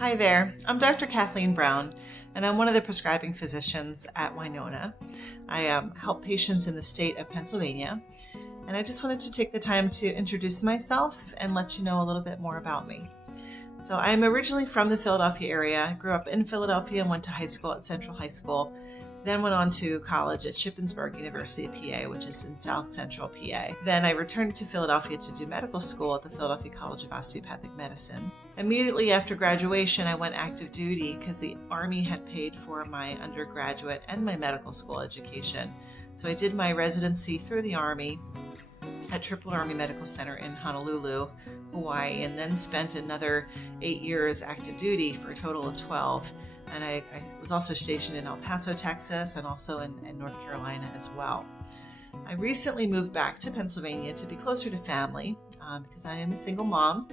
Hi there, I'm Dr. Cathleen Brown, and I'm one of the prescribing physicians at Winona. I help patients in the state of Pennsylvania, and I just wanted to take the time to introduce myself and let you know a little bit more about me. So I'm originally from the Philadelphia area. I grew up in Philadelphia and went to high school at Central High School, then went on to college at Shippensburg University of PA, which is in South Central PA. Then I returned to Philadelphia to do medical school at the Philadelphia College of Osteopathic Medicine. Immediately after graduation, I went active duty because the Army had paid for my undergraduate and my medical school education. So I did my residency through the Army at Triple Army Medical Center in Honolulu, Hawaii, and then spent another 8 years active duty for a total of 12. And I was also stationed in El Paso, Texas, and also in North Carolina as well. I recently moved back to Pennsylvania to be closer to family because I am a single mom.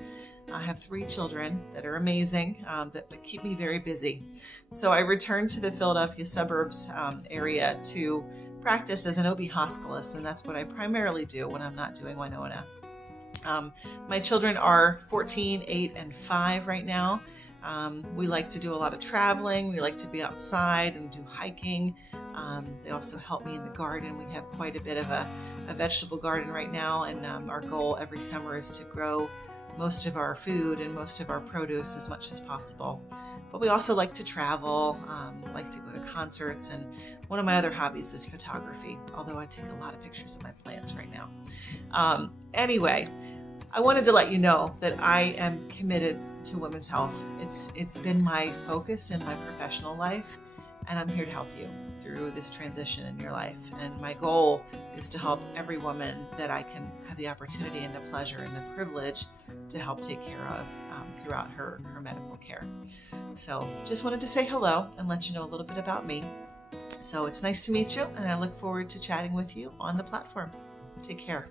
I have 3 children that are amazing, that keep me very busy. So I returned to the Philadelphia suburbs area to practice as an OB hospitalist, and that's what I primarily do when I'm not doing Winona. My children are 14, 8, and 5 right now. We like to do a lot of traveling. We like to be outside and do hiking. They also help me in the garden. We have quite a bit of a vegetable garden right now, and our goal every summer is to grow most of our food and most of our produce as much as possible. But we also like to travel, like to go to concerts, and one of my other hobbies is photography, although I take a lot of pictures of my plants right now. Anyway, I wanted to let you know that I am committed to women's health. It's been my focus in my professional life, and I'm here to help you through this transition in your life. And my goal is to help every woman that I can have the opportunity and the pleasure and the privilege to help take care of throughout her medical care. So just wanted to say hello and let you know a little bit about me. So it's nice to meet you, and I look forward to chatting with you on the platform. Take care.